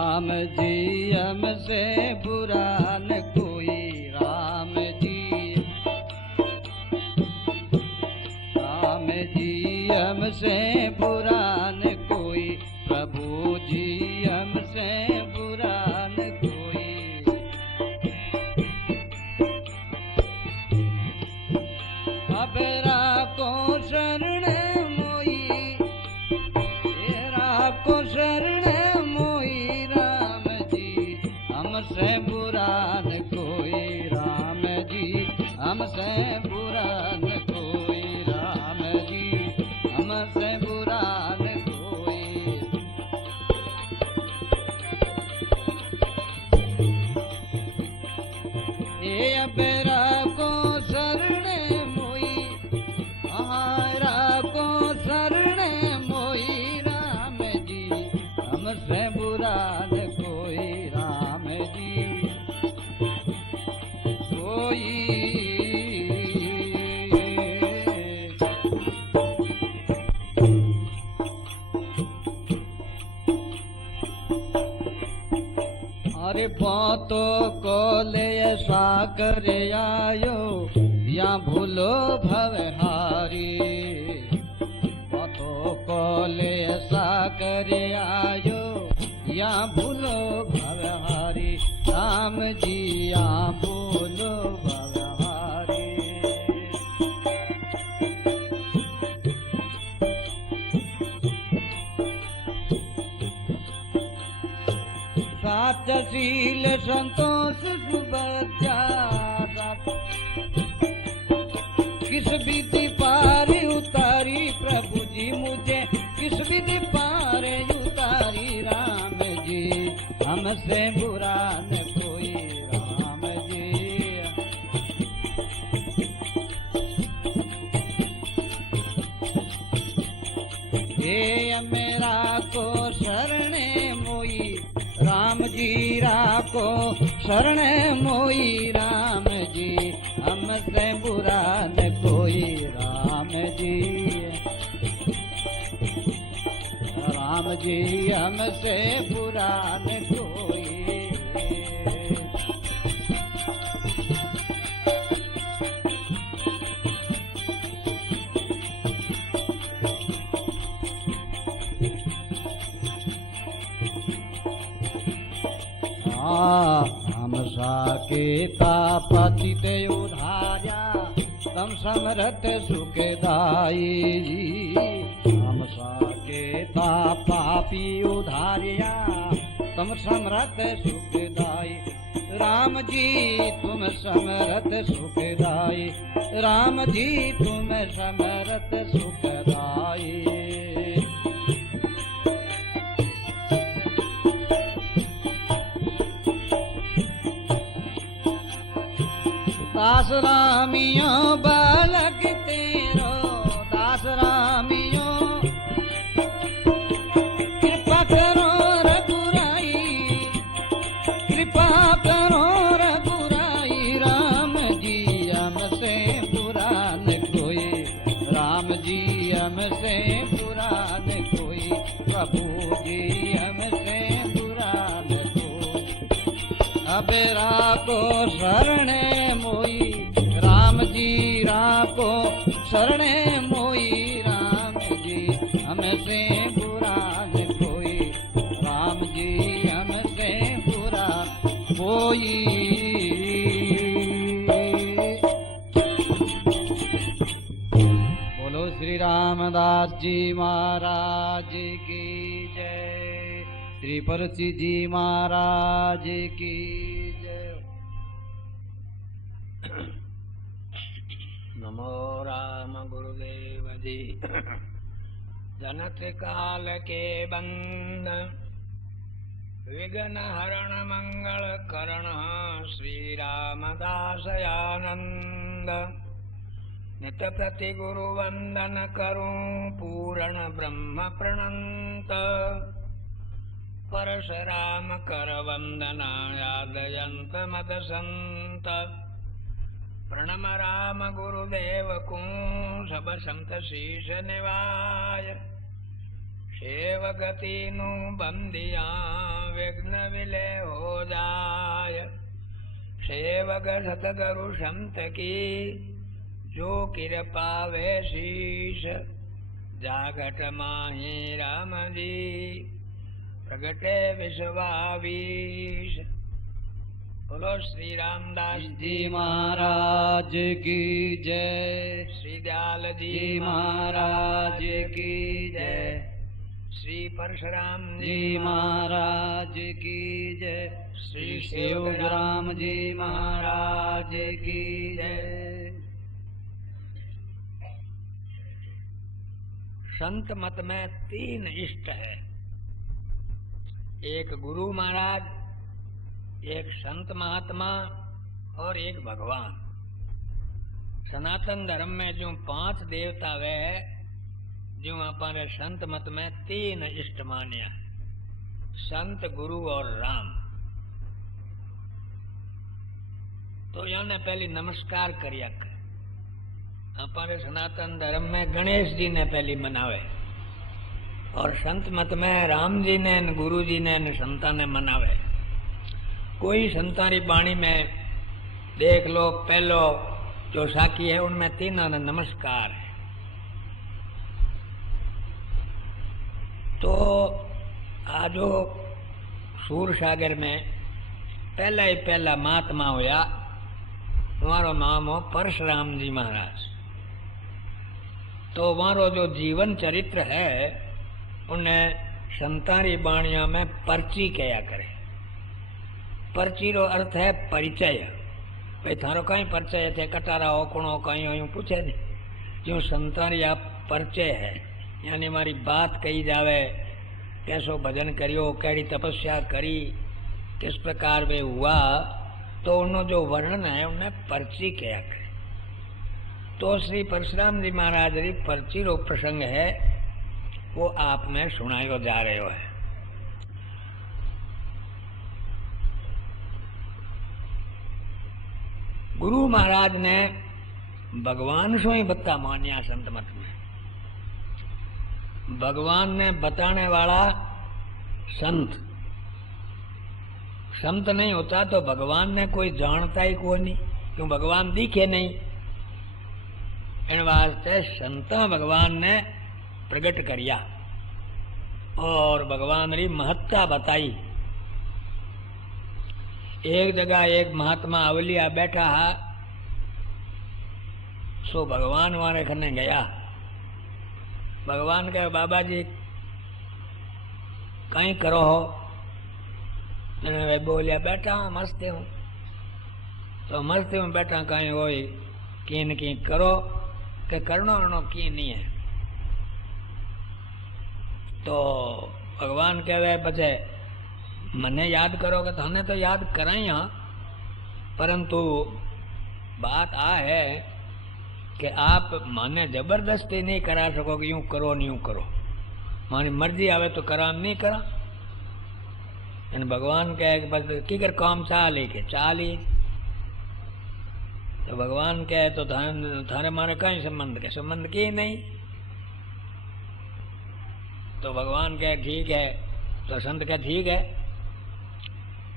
राम जी हमसे बुरा न कोई, राम जी हमसे बुरा न कोई, प्रभु जी हमसे बुरा न कोई। अब राखो शरण मोई, राखो शरण मोई, राम जी हमसे बुरा न कोई, राम जी हमसे बुरा न कोई, राम जी हमसे बुरा न कोई। ये अब राखो शरण मोई, राखो शरण मोई, राम जी हमसे बुरा न कोई, राम जी कोई। अरे बातों को ले ऐसा कर आयो, या भूलो भवहारी, बातों को ले ऐसा कर आयो, या भूलो भवहारी, राम जी या भूलो भवहारी। सात्यशील संतोष सुभद्रा, किस विधि पार उतारी, प्रभु जी मुझे किस विधि पार उतारी, राम जी हमसे बुरा न कोई, राम जी हे मेरा को शरण मोई, राम जी राखो शरण मोई, राम जी हमसे बुरा न कोई, राम जी राम जी हमसे बुरा न कोई। हम साकेता पतित उधार्या, तम समरथ सुखदाई, हम साकेता पापी उधार्या, तम समरथ सुखदाई, राम जी तुम समरथ सुखदाई, राम जी तुम समरथ सुखदाई। दास रामियो बालक तेरो, दास रामियो कृपा करो रघुराई, कृपा करो रघुराई, राम जी हमसे बुरा न कोई, राम जी हमसे बुरा न कोई, प्रभु जी हमसे बुरा न कोई। अब राखो शरण मोई, राम जी राखो शरण मोई, राम जी हमसे बुरा न कोई, राम जी हमसे बुरा कोई। बोलो श्री रामदास जी महाराज की जय, श्री परसी जी महाराज की जय। नमो राम गुरुदेव जी। जनक काल के बंद, विघ्न हरण मंगल करण, श्री रामदास आनंद। नित प्रति गुरु वंदन करूं, पूर्ण ब्रह्म प्रणंत। परशुराम कर वंदना, यादयंत मद संत। प्रणम राम गुरुदेव को, सब संत शीश निवाय। सेव गति नु बंदिया, विघ्न विलय हो जाय। सेवक सतगुरु संत की जो कृपा वे शीश। जागट माही राम जी प्रगटे विश्वावीश। बोलो श्री रामदास जी महाराज की जय। श्री दयाल जी महाराज की जय। श्री परशुराम जी महाराज की जय। श्री शिवग्राम जी महाराज की जय। संत मत में 3 इष्ट है, एक गुरु महाराज, एक संत महात्मा और एक भगवान। सनातन धर्म में जो 5 देवता वे है, जो हमारे संत मत में 3 इष्ट मान्या, संत गुरु और राम। तो याने पहली नमस्कार करिया कर। हमारे सनातन धर्म में गणेश जी ने पहली मनावे और संत मत में राम जी ने, गुरु जी ने, संता ने मनावे। कोई संतारी बाणी में देख लो, पहलो जो साखी है उनमें 3 नमस्कार है। तो आजो सूर सागर में पहला ही पहला महात्मा होया, हमारो नाम हो परशुराम जी महाराज। तो हमारो जो जीवन चरित्र है उन्हें संतारी बाणिया में पर्ची कया करे। पर्ची रो अर्थ है परिचय। भाई थारो कहीं परिचय थे, कटारा हो कुणो कहीं हो, यूं पूछे नहीं। जो संतारी आप परिचय है, यानी हमारी बात कही जावे, कैसो भजन करियो, कैसी तपस्या करी, किस प्रकार वे हुआ, तो उन्होंने जो वर्णन है उन्हें पर्ची कया करे। तो श्री परशुराम जी महाराज री पर्ची रो प्रसंग है, वो आप में सुनायो जा रहे है। गुरु महाराज ने भगवान सो ही बता मान्या संत मत में। भगवान ने बताने वाला संत। संत नहीं होता तो भगवान ने कोई जानता ही को नहीं, क्यों भगवान दिखे नहीं। इन वास्ते संता भगवान ने प्रकट करिया और भगवान री महत्ता बताई। एक जगह एक महात्मा अवलिया बैठा है, सो भगवान वाले खने गया। भगवान कहे बाबा जी कहीं करो हो? वे बोलिया बैठा हूँ, मस्ती हूँ। तो मस्ती हूँ बैठा, कहीं हो कीन की करो के करनो की नहीं है। तो भगवान कहे बचे मने याद करो कि थाने तो याद कराई हाँ, परंतु बात आ है कि आप माने जबरदस्ती नहीं करा सको कि यूं करो नहीं यूं करो। मारी मर्जी आवे तो करा, नहीं करा। इन भगवान कहे बस किकर काम चाली के चाली। तो भगवान कहे तो थारे मारे कहीं संबंध के संबंध की नहीं। तो भगवान कहे ठीक है। तो संत कहे ठीक है,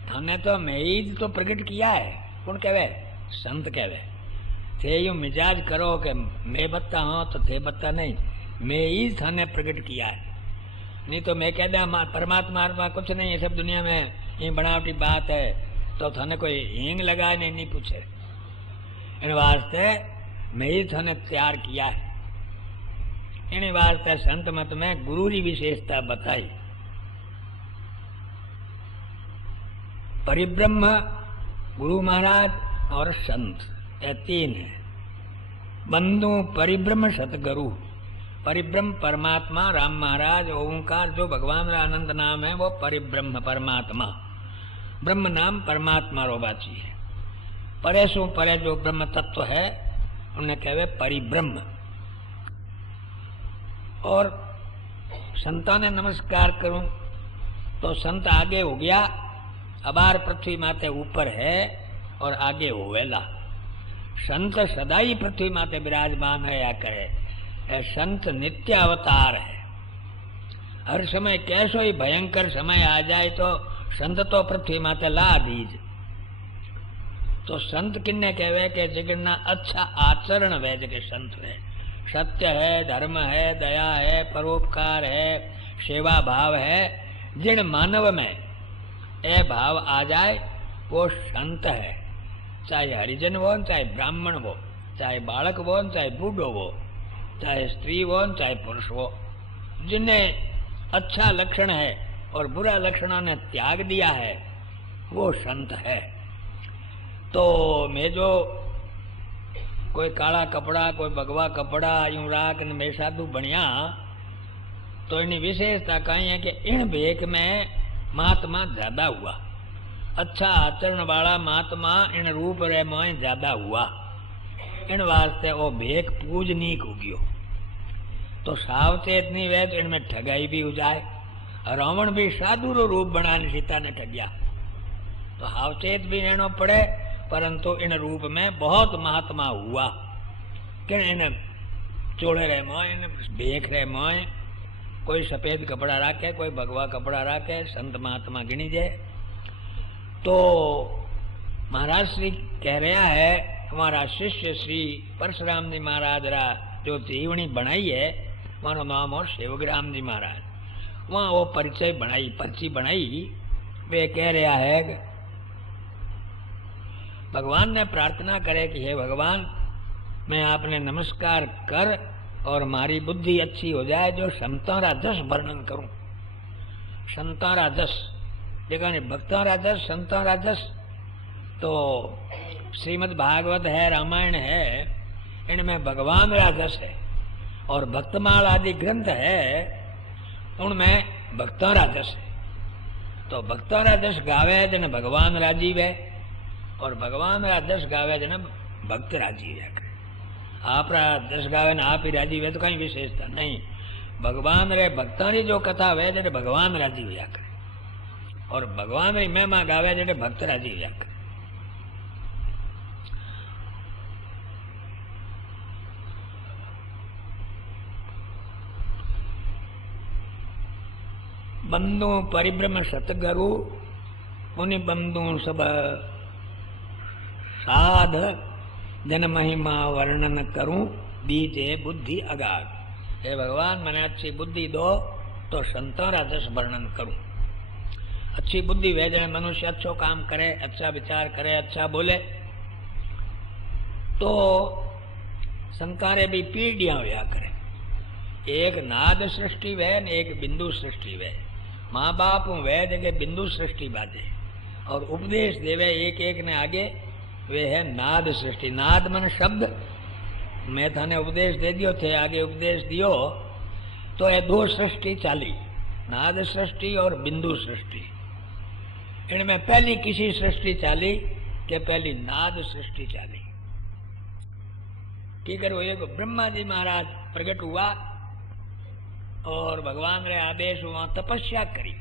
थाने तो मैं ही तो प्रकट किया है। कौन कहवे? संत कहवे। थे यूं मिजाज करो कि मैं बता हाँ तो थे बता नहीं, मैं ही थाने प्रकट किया है। नहीं तो मैं कह दिया परमात्मा आत्मा कुछ नहीं है, सब दुनिया में ये बनावटी बात है, तो थाने कोई हींग लगाए नहीं पूछे। इन वास्ते मैं ही थाने तैयार किया है। इन वास्ते संत मत में गुरु की विशेषता बताई। परिब्रह्म, गुरु महाराज और संत, ये 3 है। बंधु परिब्रह्म सतगुरु। परिब्रह्म परमात्मा राम महाराज, ओंकार जो भगवान का अनंत नाम है वो परिब्रह्म परमात्मा। ब्रह्म नाम परमात्मा रो बाची है। परे सो परे जो ब्रह्म तत्व है उन्हें कहवे परिब्रह्म। और संता ने नमस्कार करूं तो संत आगे हो गया, अबार पृथ्वी माते ऊपर है और आगे होवेला। संत सदाई पृथ्वी माते विराजमान है या करे। संत नित्य अवतार है। हर समय कैसो ही भयंकर समय आ जाए तो संत तो पृथ्वी माते ला दीज। तो संत किन्ने कहवे के जगन्ना अच्छा आचरण वे जगह संत है। सत्य है, धर्म है, दया है, परोपकार है, सेवा भाव है। जिन मानव में ए भाव आ जाए वो संत है। चाहे हरिजन हो, चाहे ब्राह्मण हो, चाहे बालक हो, चाहे बूढ़ो हो, चाहे स्त्री हो, चाहे पुरुष हो, जिन्हें अच्छा लक्षण है और बुरा लक्षणों ने त्याग दिया है वो संत है। तो मैं जो कोई काला कपड़ा, कोई भगवा कपड़ा यूं राख ने मैं साधु बनिया, तो इनकी विशेषता कही है कि इन भेक में महात्मा ज्यादा हुआ। अच्छा आचरण वाला महात्मा इन रूप रे मोह ज्यादा हुआ। इन वास्ते वो भेक पूजनीक हो गयो। तो सावचेत नहीं वे तो इनमें ठगाई भी हो जाए। रावण भी साधु रो रूप बनाने सीता ने ठगिया। तो सावचेत भी रहना पड़े, परंतु इन रूप में बहुत महात्मा हुआ कि इन चोड़े रहे मोह, इन भेख रहे मोह, कोई सफेद कपड़ा राखे, कोई भगवा कपड़ा राखे, संत महात्मा गिनी जाए। तो महाराज श्री कह रहा है, हमारा शिष्य श्री परशुराम जी महाराज रा जो जीवनी बनाई है, मानो नाम और सेवग्राम जी महाराज, वहाँ वो परिचय बनाई, पर्ची बनाई। वे कह रहा है, भगवान ने प्रार्थना करे कि हे भगवान, मैं आपने नमस्कार कर और मारी बुद्धि अच्छी हो जाए जो संतारा जस वर्णन करूं। संतारा जस जगह भक्तारा जस, संतारा जस। तो श्रीमद् भागवत है, रामायण है, इनमें भगवान राजस है, और भक्तमाल आदि ग्रंथ है उनमें भक्तारा जस है। तो भक्तारा जस गावे जन भगवान राजीव है, और भगवान रा जस गावे जन भक्त राजीव है। आप जस गावे ना आप ही राजीव है तो कहीं विशेषता नहीं। भगवान रे भक्ता री जो कथा वे जने भगवान राजी हुआ करे, और भगवान री महिमा गावे जने भक्त राजी हुआ करे। बंधु परिभ्रम सतगुरु मुनि बंधु सब साध जन महिमा वर्णन करूं बीजे बुद्धि अगाध। हे भगवान, मैंने अच्छी बुद्धि दो तो संतारा जस वर्णन करूं। अच्छी बुद्धि वे जन मनुष्य अच्छो काम करे, अच्छा विचार करे, अच्छा बोले। तो संकारे भी पीढ़ियां व्या करे। एक नाद सृष्टि वे ने एक बिंदु सृष्टि वे। माँ बाप वे जगह बिंदु सृष्टि बाजे, और उपदेश देवे एक एक ने आगे वे है नाद सृष्टि। नाद मन शब्द, मैं थाने उपदेश दे दियो थे, आगे उपदेश दियो तो ये दो सृष्टि चाली, नाद सृष्टि और बिंदु सृष्टि। इनमें पहली किसी सृष्टि चाली के पहली नाद सृष्टि चाली। की करो, एक ब्रह्मा जी महाराज प्रकट हुआ और भगवान रे आदेश हुआ तपस्या करी।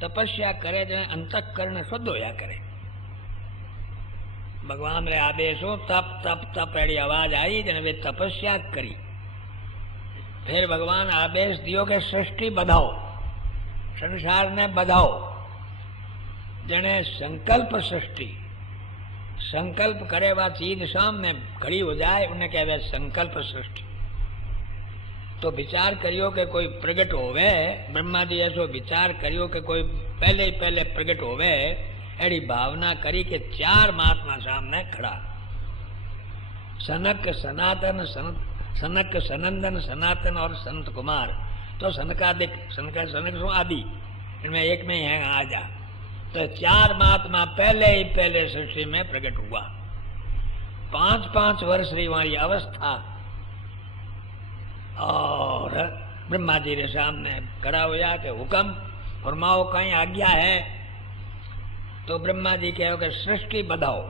तपस्या करे जने अंतःकरण शुद्ध होया करे। भगवान रे आदेश हो तप तप तप एड़ी आवाज आई जने वे तपस्या करी। फिर भगवान आदेश दियो के सृष्टि बधाओ, संसार ने बधाओ। जने संकल्प सृष्टि, संकल्प करे वा चीज सामने खड़ी हो जाए उन्हें कहवे संकल्प सृष्टि। तो विचार करियो कि कोई प्रगट होवे, ब्रह्मा जी ऐसो विचार करियो कि कोई पहले ही पहले प्रगट होवे, एड़ी भावना करी के चार महात्मा सामने खड़ा। सनक सनातन सनक सनंदन सनातन और संत कुमार। तो सनकादिक सनक आदि इनमें एक में है आ जा। तो चार महात्मा पहले ही पहले सृष्टि में प्रकट हुआ। 5-5 वर्ष रही हमारी अवस्था, और ब्रह्मा जी के सामने खड़ा हुआ कि हुक्म फरमाओ, कहीं आज्ञा है। तो ब्रह्मा जी कहो कि सृष्टि बधाओ,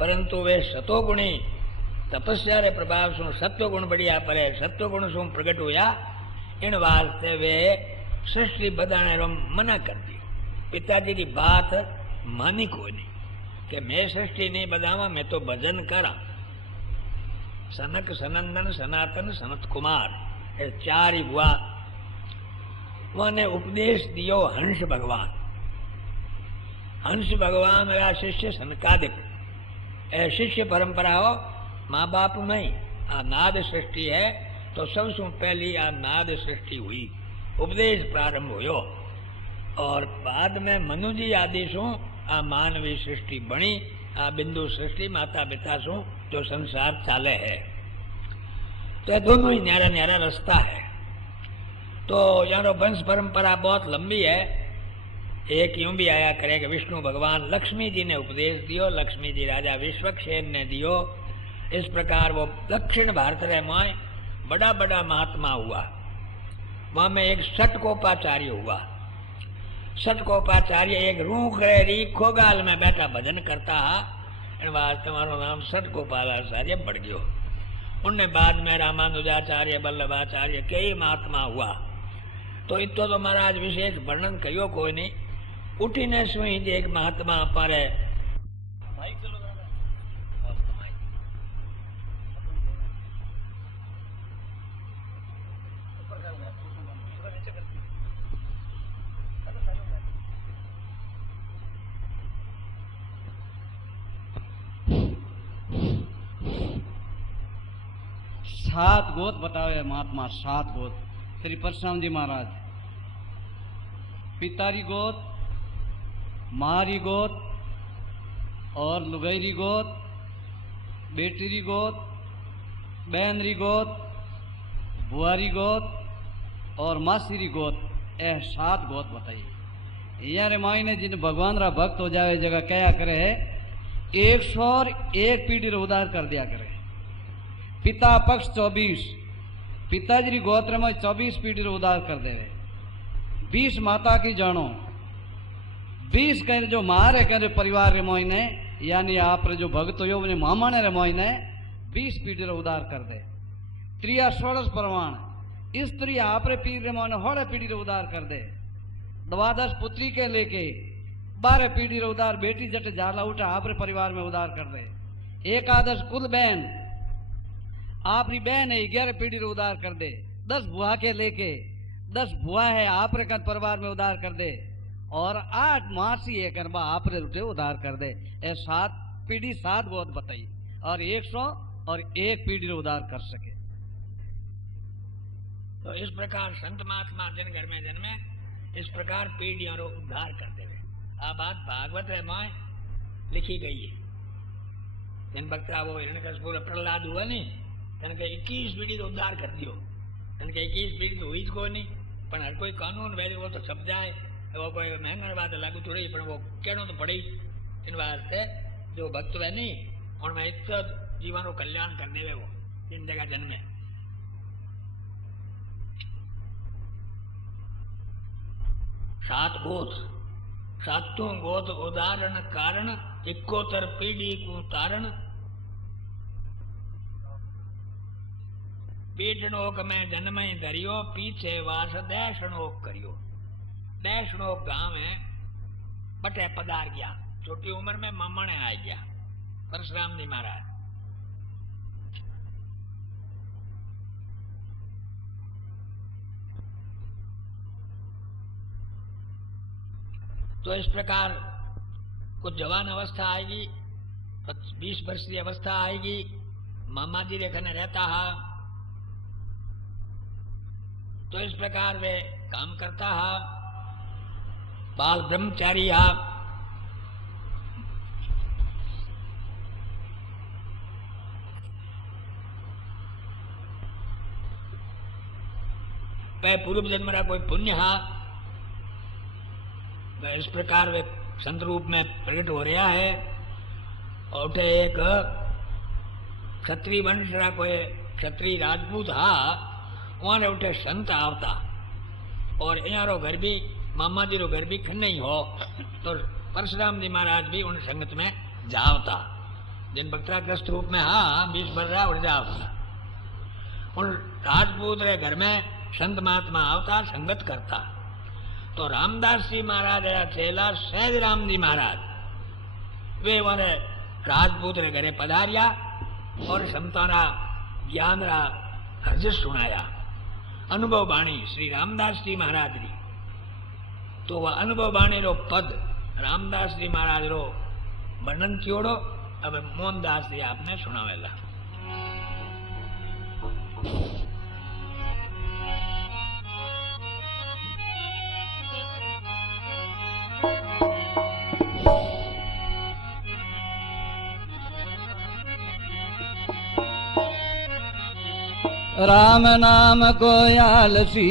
परंतु वे सतोगुणी तपस्या रे प्रभाव सु सत्वगुण बढ़िया परे, सत्वगुण सु प्रकट हुआ। इन वास्ते वे सृष्टि बधाने रो मना कर दी। पिताजी की बात मानी कोई नहीं कि मैं सृष्टि नहीं बधावा, मैं तो भजन करा। सनक सनंदन सनातन सनत कुमार ये चार ही हुआ। उन्हें उपदेश दियो हंस भगवान। हंस भगवान रा शिष्य सनकादिक ए शिष्य परंपरा हो माँ बाप नहीं आ नाद सृष्टि है तो सबसे पहली आ नाद सृष्टि हुई उपदेश प्रारंभ हुयो और बाद में मनु जी आदि सु आ मानवी सृष्टि बनी आ बिंदु सृष्टि माता पिता सु जो संसार चाले है तो दोनों ही न्यारा न्यारा रास्ता है। तो यारो वंश परंपरा बहुत लंबी है। एक यूं भी आया करे कि विष्णु भगवान लक्ष्मी जी ने उपदेश दियो, लक्ष्मी जी राजा विश्वक्षेन ने दियो। इस प्रकार वो दक्षिण भारत रे में बड़ा बड़ा महात्मा हुआ। वहां में एक सटकोपाचार्य हुआ। सटकोपाचार्य एक रूख री खोगाल में बैठा भजन करता वास्ते तुम्हारो नाम सटकोपाचार्य पड़ गयो। उनने बाद में रामानुजाचार्य वल्लभाचार्य कई महात्मा हुआ। तो इतो तो महाराज विशेष वर्णन करियो कोई नहीं। उठी ने सुई जे एक महात्मा पर सात गोत बतावे महात्मा, सात गोत। श्री परशुराम जी महाराज पितारी गोत, मारी गोत और लुगैरी गोत, बेटीरी गोत, बहनरी गोत, बुआरी गोत और मासीरी गोत, यह सात गोत बताइए। यार मायने जिन भगवान रा भक्त हो जावे जगह क्या करे है 101 पीढ़ी रो उद्धार कर दिया करे। पिता पक्ष 24, पिताजी गोत्र में 24 पीढ़ी रो उद्धार कर देवे। 20 माता की जानो, 20 कह जो मारे कह परिवार रे मोइने यानी आप जो भक्त हो ने मामाने रे मोइने 20 पीढ़ी रो उद्धार कर दे। त्रिया 16 प्रमाण स्त्री आप रे पीढ़ी रे मोइने होड़े पीढ़ी रो उद्धार कर दे। 12 पुत्री के लेके 12 पीढ़ी रो उद्धार बेटी जट जाला उठा आप रे परिवार में उद्धार कर दे। 11 कुल बहन आपरी बहन है 11 पीढ़ी रो उद्धार कर दे। 10 बुआ के लेके 10 बुआ है आप रे परिवार में उद्धार कर दे और 8 मासी है करबा आप रे उठे उद्धार कर दे। ये 7 पीढ़ी 7 गोद बताई और 101 पीढ़ी रो उद्धार कर सके। तो इस प्रकार संत महात्मा जन घर में जन्मे इस प्रकार पीढ़ियों रो उद्धार कर देवे। आ बात भागवत रे में लिखी गई है। जिन भक्ता वो हिरण्यकशिपु प्रहलाद हुआ नहीं तनके 21 पीढ़ी तो उद्धार कर दियो। तनके 21 पीढ़ी तो हुई को नहीं पण हर कोई कानून वैसे वो तो सब जाए वो कोई महंगा बात लागू थोड़ी पण वो कहना तो पड़े इन वास्ते जो भक्त है नहीं उनमें इतना जीवन को कल्याण कर देवे वो जिन जगह जन्मे। सात गोत, सातों गोत उदाहरण कारण 71 पीढ़ी को तारण। पीठनोक में जन्म धरियो पीछे वास दैशनोक करियो। दैशनोक गांव है बटे पधार गया। छोटी उम्र में मामने आ गया परशुराम जी महाराज। तो इस प्रकार कुछ जवान अवस्था आएगी, 20 वर्ष की अवस्था आएगी। मामा जी रेखने रहता है तो इस प्रकार वे काम करता है। बाल ब्रह्मचारी है। वह पूर्व जन्म का कोई पुण्य है। वह इस प्रकार वे संत रूप में प्रकट हो रहा है। और उठे एक क्षत्रिय वंश का कोई क्षत्रिय राजपूत हा वहां उठे संत आवता और यहाँ घर भी मामा जी रो घर भी खन्ने ही हो तो परशुराम जी महाराज भी उन संगत में जावता। जिन भक्ताग्रस्त रूप में हाँ 20 वर्ष रहा उड़ जावता। उन राजपूत रे घर में संत महात्मा आवता संगत करता। तो रामदास जी महाराज रा चेला सहज राम जी महाराज वे वन राजपूत रे घरे पधारिया और संताना ज्ञान रा हर्ज सुनाया। अनुभव बाणी श्री रामदास जी महाराज री। तो वह अनुभव बाणी रो पद रामदास जी महाराज रो वर्णन कियोड़ो अब मोहनदास जी आपने सुनावेला। राम नाम को आलसी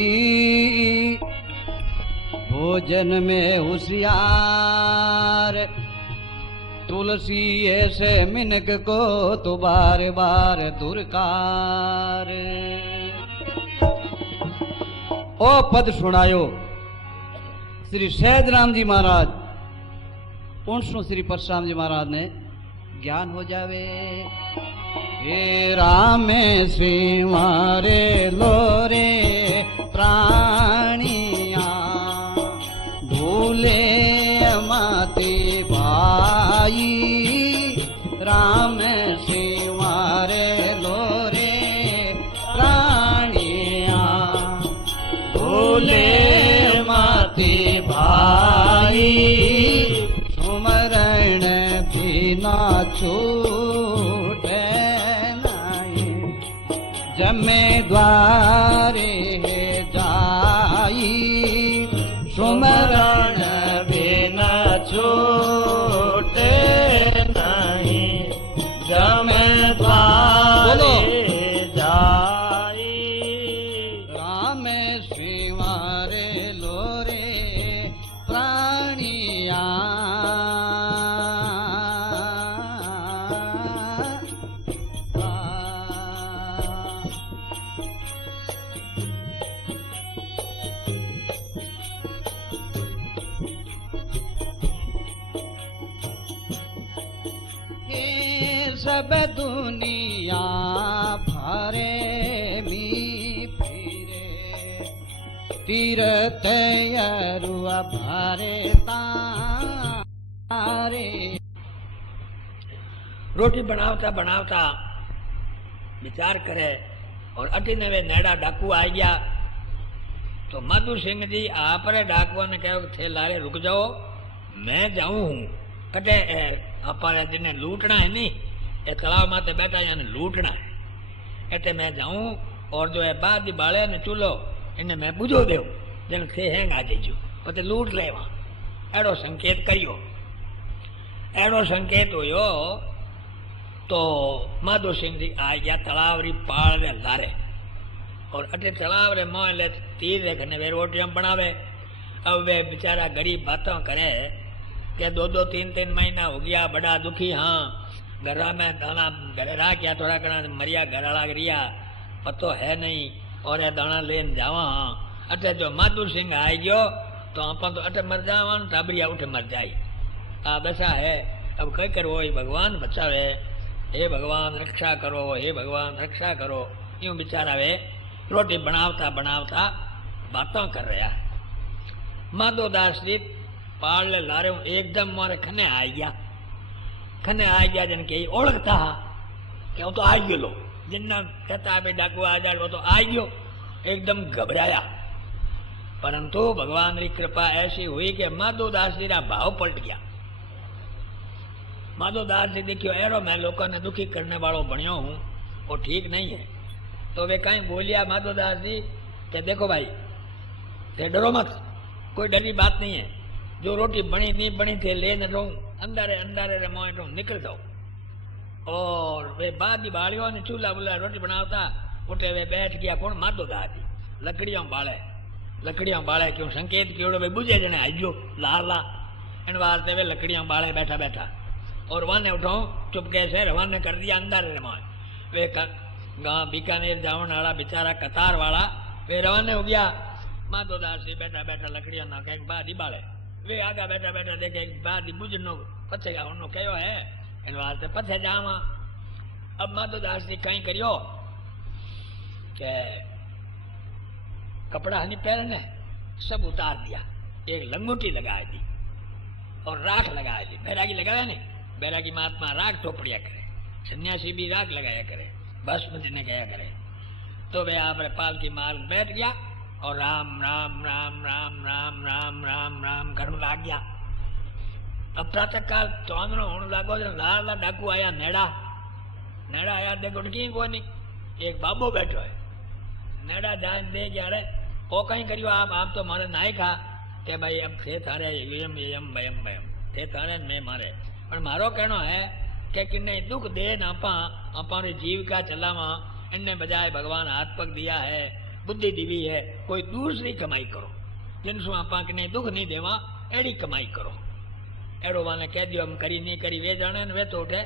भोजन में होशियार, तुलसी ऐसे मिनक को तो बार बार दुरकार। ओ पद सुनायो श्री सहज राम जी महाराज, उनसु श्री परशुराम जी महाराज ने ज्ञान हो जावे। हे राम श्री मारे लोरे प्राणिया, भूले माते भाई। राम श्री मारे लोरे प्राणिया, भूले माते भाई। सुमरण भी ना छूटे जमे द्वारे जाई। सुमरण बिना छूटे नहीं जमे द्वारे जाई। राम श्री मारे लोरे प्राणिया, सब दुनिया भरे मी फिरे, तीरथ अरुआ भरे तारे। रोटी बनावता बनावता विचार करे और अटी ने वे नेड़ा डाकू आ गया। तो माधु सिंह जी आपरे डाकुआ ने कहो थे लारे रुक जाओ, मैं जाऊं हूं कटे अपने जिन्हें लूटना है नहीं, ये तालाब माते बैठा यानी लूटना है, एटे मैं जाऊं और जो है बाद बाले ने चूलो इन्हें मैं बुझो दे जन थे हैंग आ जाइजो पते लूट ले वहां। एड़ो संकेत करियो, एड़ो संकेत हुयो तो माधो सिंह जी आ गया तालाब री पाल रे लारे और अटे तालाब रे मोह ले तीर रखने वे रोटियां बनावे। अब वे बेचारा गरीब बातों करे के 2-3 महीना हो गया बड़ा दुखी। हाँ घरा में दाना घरे रह गया थोड़ा घना मरिया घर लाग रिया पतो है नहीं और ये दाना लेन जावा। हाँ अटे जो माधु सिंह आई गयो तो अपन तो अटे मर जावा, टाबरिया उठे मर जाई। आ दशा है, अब कई करो भगवान बचावे, हे भगवान रक्षा करो, हे भगवान रक्षा करो। यूं बेचारा वे रोटी बनावता बनावता बातों कर रहा है। माधोदास जी पाल ले लारे एकदम मारे खने आ गया, खने आ गया जन के ओळखता कि वो तो आ गयो लो, जिन्ना कहता है डाकू आ जाए वो तो आ गयो, एकदम घबराया। परंतु भगवान की कृपा ऐसी हुई कि माधोदास जी का भाव पलट गया। माधोदास जी देखियो एरो मैं लोगों ने दुखी करने वालों बनियो हूं, वो ठीक नहीं है। तो वे कहीं बोलिया माधोदास जी कि देखो भाई ते डरो मत, कोई डरी बात नहीं है, जो रोटी बनी नहीं बनी थे ले न रहूं, अंधारे अंधारे रे मोह रहूं निकल जाओ। और वे बाद बालियों ने चूल्हा बुला रोटी बनावता उठे वे बैठ गया। कौन? माधोदास जी लकड़ियों बाले क्यों संकेत क्यों वे बुझे जने आइयो लार ला इन वास्ते वे लकड़ियों बाले बैठा बैठा और वाने उठो चुपके से रवाने कर दिया अंदर रे मोह। वे गांव बीकानेर जावन वाला बेचारा कतार वाला वे रवाने हो गया। माधोदास जी बैठा बैठा लकड़ियों ना कहीं बाद ही बाले वे आगा बैठा बैठा देखे बाद ही बुझनो पछे उन्होंने कहो है इन वास्ते पछे जावा। अब माधोदास जी कहीं करियो के कपड़ा हनी पहनने सब उतार दिया, एक लंगोटी लगा दी और राख लगा दी। बैरागी लगाया नहीं, बैरागी महात्मा राख थोपड़िया करे, सन्यासी भी राख लगाया करे, भस्म ने गया करे। तो वे आप पाल की माल बैठ गया और राम राम राम राम राम राम राम राम करने लग गया। अब प्रातः काल चांदनो होने लागो लाल डाकू आया नेड़ा नेड़ा आया देखो की कोनी एक बाबो बैठो है नेड़ा जान दे यारे ओ कहीं करियो आप तो मारे नाई खा के भाई अब थे थारे यम यम भयम भयम थे थारे मैं मारे पर मारो कहनो है कि किन्ने दुख दे ना अपारे जीविका चलावा इन्ने बजाय भगवान हाथ पग दिया है बुद्धि दीवी है कोई दूसरी कमाई करो जिनसु आपा किन्ने दुख नहीं देवा एड़ी कमाई करो एड़ो वाने कह दियो हम करी नहीं करी वे जाने वे तो उठे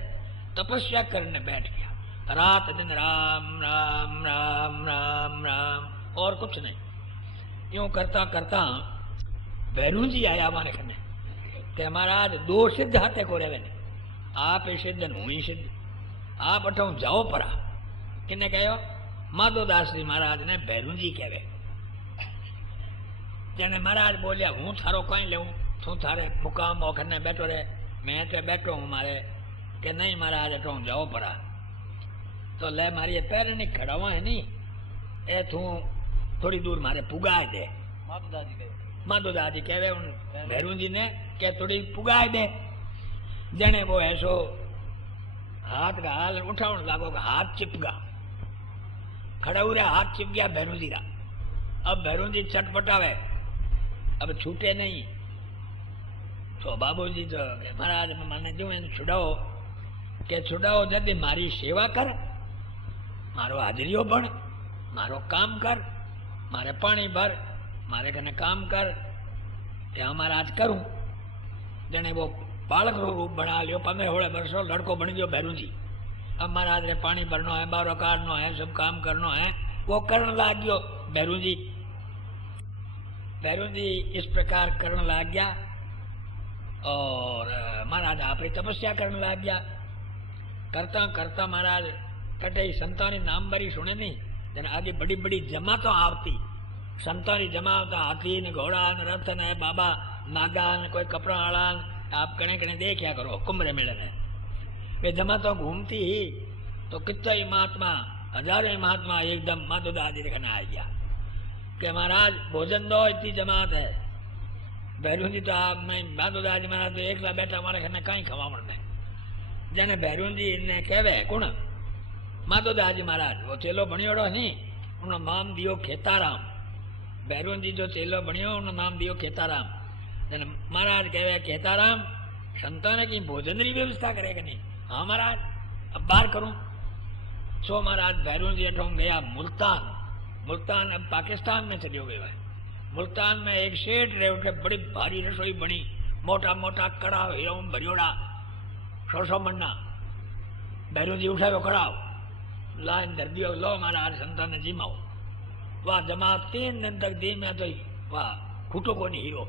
तपस्या करने बैठ गया रात दिन राम राम राम राम राम और कुछ नहीं यूं करता करता भैरू जी आया हमारे खने कि महाराज दो सिद्ध हाथे को रेवे ने आप ही सिद्ध हूं ही सिद्ध आप अठो जाओ परा किन्ने कहो माधोदास जी महाराज ने भैरू जी कहवे जने महाराज बोलिया हूं थारो कहीं लेऊं तू थारे मुकाम ओखने बैठो रे मैं तो बैठो हूं मारे के नहीं महाराज अठो जाओ परा तो ले मारी पैर नहीं खड़ावा है नहीं ए तू थोड़ी दूर मारे पुगाए दे माधोदास जी कहे उन भैरू जी ने के थोड़ी पुगाए दे जने वो ऐसो हाथ का हाल उठाने लागो हाथ चिपका खड़ा हुआ हाथ चिप गया भैरू जी का अब भैरू जी चटपटावे अब छूटे नहीं तो बाबू जी तो महाराज मैंने जो छुड़ाओ के छुड़ाओ जल्दी मारी सेवा कर मारो हाजरियो बन मारो काम कर मारे पानी भर मारे कने काम कर ते महाराज करूं जने वो बालक रो रूप बना लियो 15-16 वर्षों लड़को बन गयो भैरू जी अब महाराज ने पानी भरनो है बारो काटनो है सब काम करनो है वो करने लाग गयो भैरू जी इस प्रकार करने लग गया और महाराज आप ही तपस्या करने लग गया करता करता महाराज कटे संतानी नाम बरी सुने नहीं जन आगे बड़ी बड़ी जमातो आवती संतानी जमावता हाथी ने घोड़ा ने रथ ने बाबा नागा ने कोई कपड़ा वाला आप कने कने देखा करो कुंभरे मेले ने वे जमातो घूमती ही तो कितना ही महात्मा हजारों ही महात्मा एकदम माधोदास जी देखने आ गया कि महाराज भोजन दो इतनी जमात है भैरू जी तो आप मैं माधोदास जी महाराज तो एकला बैठा हमारे घर कहीं खवावण ने जने भैरू जी ने कहवे कुण माधोदास जी महाराज वो चेलो बणियोड़ो नहीं उन्होंने नाम दियो खेताराम भैरू जी जो चेलो बणियो उन्होंने नाम दियो खेताराम जने महाराज कहवे खेताराम संतान की भोजन की व्यवस्था करेगा नहीं हाँ महाराज अब बाहर करूं सो महाराज भैरू जी अठों गया मुल्तान अब पाकिस्तान में चलियो गया है मुल्तान में एक शेठ रहे उठे बड़ी भारी रसोई बनी मोटा मोटा कड़ाव हीरो भरियोड़ा 100 मन्ना भैरू जी उठायो कड़ाव लाइन धर दियो लो महाराज संतान ने जिमाओ वाह जमा 3 दिन तक दी में तो वाह खूटो को नहीं हीरो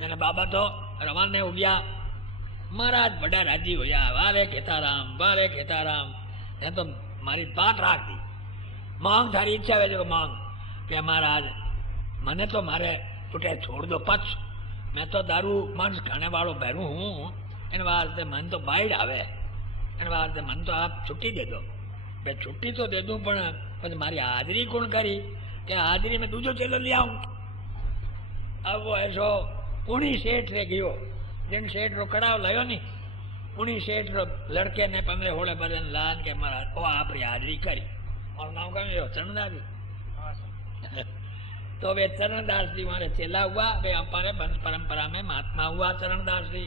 मैंने बाबा तो रवाने हो गया महाराज बड़ा राजी हो गया वारे खेताराम ये तो मारी बात राख दी मांग थारी इच्छा है जो मांग के महाराज मने तो मारे उठे छोड़ दो पक्ष मैं तो दारू मांस खाने वालों भैरू हूँ इन वास्ते मन तो बाइड आवे इन वास्ते मन तो आप छुट्टी दे दो मैं छुट्टी तो दे दूं पर मारी हाजरी कौन करी के हाजरी में दूजो चेलो ले आऊं अब वो ऐसो उन्हीं सेठ रे गयो जिन सेठ रो कड़ाव लायो नी उन्हीं सेठ रो लड़के ने 15-16 बरन लान के महाराज ओ आप हाजरी करी और नाम का चरणदास जी तो वे चरणदास जी हमारे चेला हुआ वे हमारे वंश परंपरा में महात्मा हुआ चरणदास जी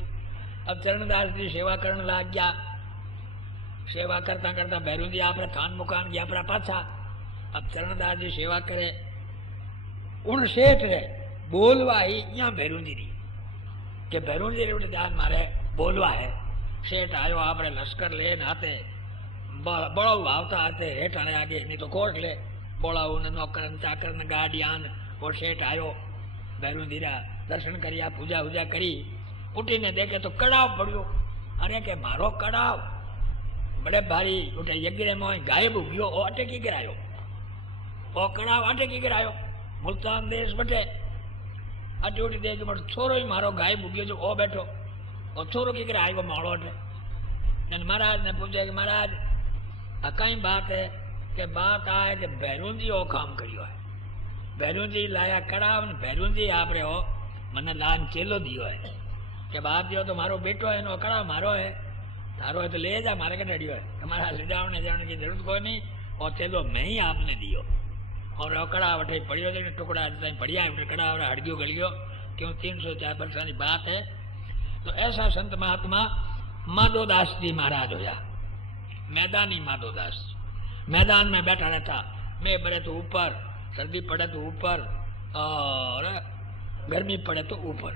अब चरणदास जी सेवा करने लग गया सेवा करता करता भैरू जी आप खान मुकान गया अपना पाछा अब चरणदास जी सेवा करे उन सेठ रे बोलवा ही यहाँ भैरू जी री के भैरू जी रे जान मारे बोलवा है सेठ आयो आपने लश्कर ले आते बड़ो आवता आते हेठ आने आगे नहीं तो कोर्ट ले बोला नौकर चाकर ने गाड़ियान वो सेठ आयो भैरू धीरा दर्शन करिया पूजा वूजा करी उठी ने देखे तो कड़ाव पड़ियो अरे के मारो कड़ाव बड़े भारी उठे यज्ञ में गायब हो गयो ओ अटकी गिरायो ओ कड़ाव अटकी गिरायो मुल्तान देश बटे अटी उठी देख बट छोरो ही मारो गायब हो गयो जो ओ बैठो और छोरो की गिरा आयो माड़ो अटे महाराज ने पूछे कि महाराज कई बात है कि बात आए कि भैरू जी ओ काम करियो है भैरू जी लाया कड़ाव भैरू जी आप रे हो मने लान चेलो दियो है કે બાપ જેવો તો મારો બેટો है એનો અકડા મારો है તારો है तो ले जा मारे के डरियो है तुम्हारा ले जाने की जरूरत कोई नहीं और चलो मैं ही आपने दियो और अकड़ा वठे पड़ियो थे टुकड़ा बढ़िया कड़ा हड़गियो गलियो क्यों 304 वर्ष की बात है। तो ऐसा संत महात्मा माधोदास जी महाराज होया, मैदानी माधोदास, मैदान में बैठा रहता, मैं पड़े तो ऊपर, सर्दी पड़े तो ऊपर और गर्मी पड़े तो ऊपर।